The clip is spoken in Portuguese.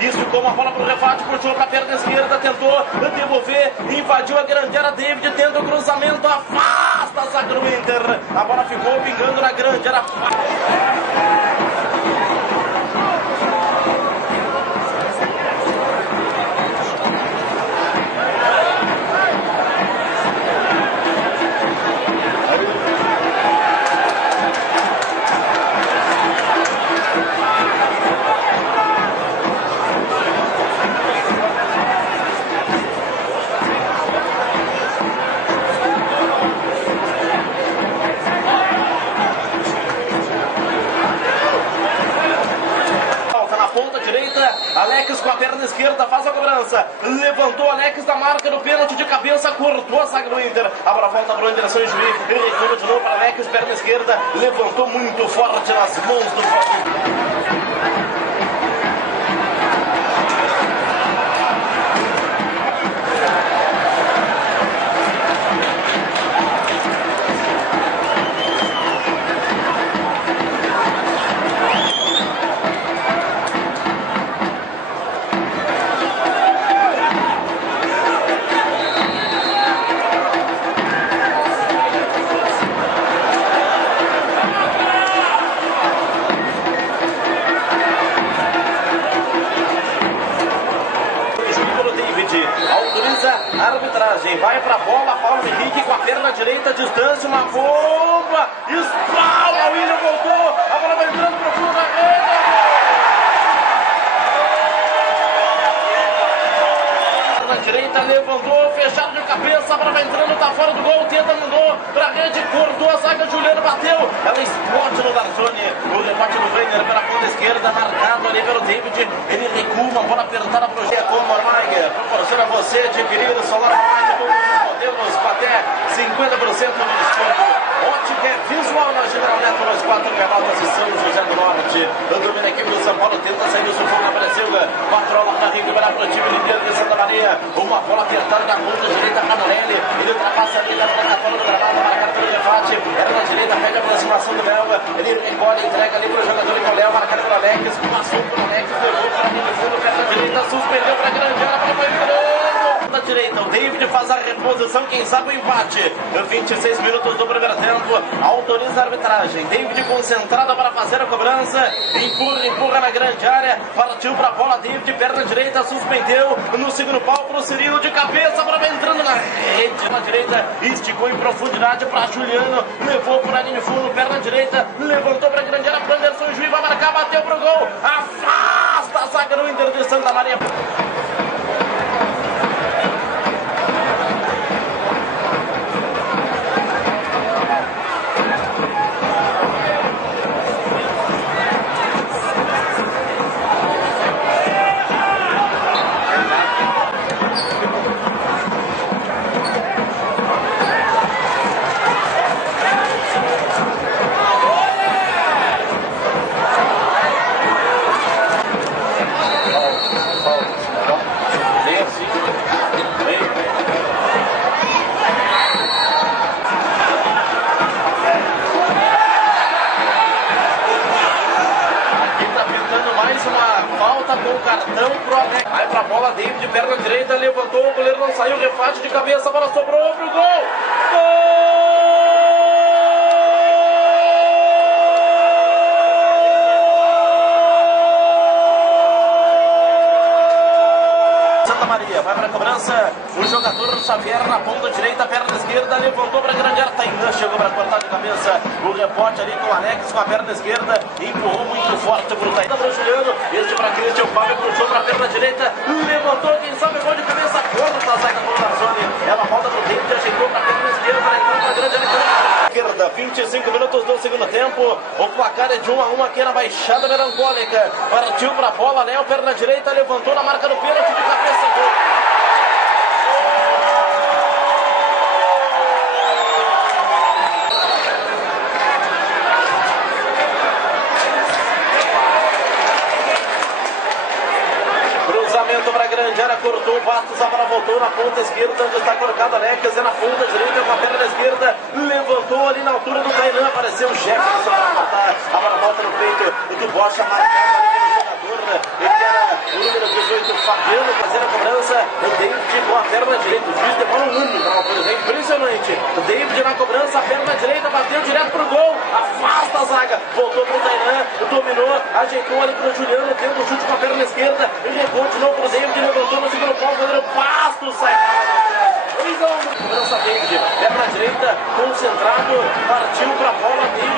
esticou uma bola para o rebate, puxou para a perna esquerda, tentou devolver, invadiu a grande área, David tenta o cruzamento, afasta a zaga do Inter, a bola ficou pingando na grande área. Ponta direita, Alex com a perna esquerda faz a cobrança, levantou Alex da marca do pênalti de cabeça, cortou a zaga do Inter, a bola volta para o Anderson Juiz, ele recua de novo para Alex, perna esquerda, levantou muito forte nas mãos do próprio. Autoriza a arbitragem, vai pra bola, Paulo Henrique com a perna direita, distância, uma bomba, espalma, o William voltou, a bola vai entrando pro fundo da rede. Na direita, levantou, fechado de cabeça, a bola vai entrando, tá fora do gol, tenta, mandou pra rede, cortou a zaga, Juliano bateu, ela explode no Darzoni, o rebate do Reiner pela ponta esquerda, marcado ali pelo David, ele recua, uma bola apertada pro Gê, como Armaier, proporciona a você adquirir o solar mais de todos os modelos com até 50% de desconto. Ótica Visual na General Neto, nos 4 Pelotas e São José do Norte. O domínio aqui do São Paulo tenta sair do sufoco na Brasilga. Patrola carrega para o time inteiro de Santa Maria. Uma bola apertada da ponta direita, Canarelli. Ele ultrapassa ali, tá na fora do gramado, marcado pelo Defate. Era na direita, pede a aproximação do Melva. Ele recolhe, entrega ali para o jogador Nicoléu, marcado pelo Alex. Passou pelo Alex, levou para o fundo, perna direita, suspendeu para a grande área, para o da direita, o David faz a reposição, quem sabe o empate. 26 minutos do primeiro tempo, autoriza a arbitragem. David concentrada para fazer a cobrança, empurra na grande área, partiu para a bola, David, perna direita, suspendeu no segundo pau para o Cirilo de cabeça, para entrando na rede na direita, esticou em profundidade para Juliano, levou para a linha de fundo, perna direita, levantou para a grande área, para Anderson Juiz, vai marcar, bateu para o gol, afasta a zaga do Inter de Santa Maria. Com o cartão pro Alex. Vai pra bola, David, perna direita, levantou, o goleiro não saiu, refate de cabeça, a bola sobrou pro gol! Gol! Santa Maria, vai pra cobrança, o jogador Xavier na ponta direita, perna esquerda, levantou pra grande área, Tainan chegou pra cortar de cabeça, o rebote ali com o Alex com a perna esquerda, empurrou muito forte pro Tainan, pro Juliano, este pra Cristian, Fábio puxou pra perna direita, levantou, quem sabe gol de cabeça, corta a zaga pro Darzoni, ela volta pro David, ajeitou pra perna esquerda, entrou pra grande área, esquerda, 25 minutos do segundo tempo, o placar é de 1-1 aqui na Baixada Melancólica, partiu pra bola, Léo, perna direita, levantou na marca do pênalti de cabeça, gol. Cruzamento para a grande área, cortou o Bastos, a bola voltou na ponta esquerda, onde está colocado Alex, é na ponta direita, com a perna esquerda, levantou ali na altura do Tainan, apareceu o Jefferson para matar, a bola volta no peito do Bocha, marcado ali pelo jogador, ele era o número Fabiano fazendo a cobrança. O David com a perna direita. O juiz demora um ano para uma coisa impressionante. O David na cobrança, a perna direita, bateu direto pro gol. Afasta a zaga. Voltou pro Tainan. Dominou. Ajeitou ali pro Juliano. Tendo o chute com a perna esquerda. Ele continuou pro David. Levantou no segundo pau. O goleiro Bastos sai. Cobrança David. Perna direita. Concentrado. Partiu pra bola. David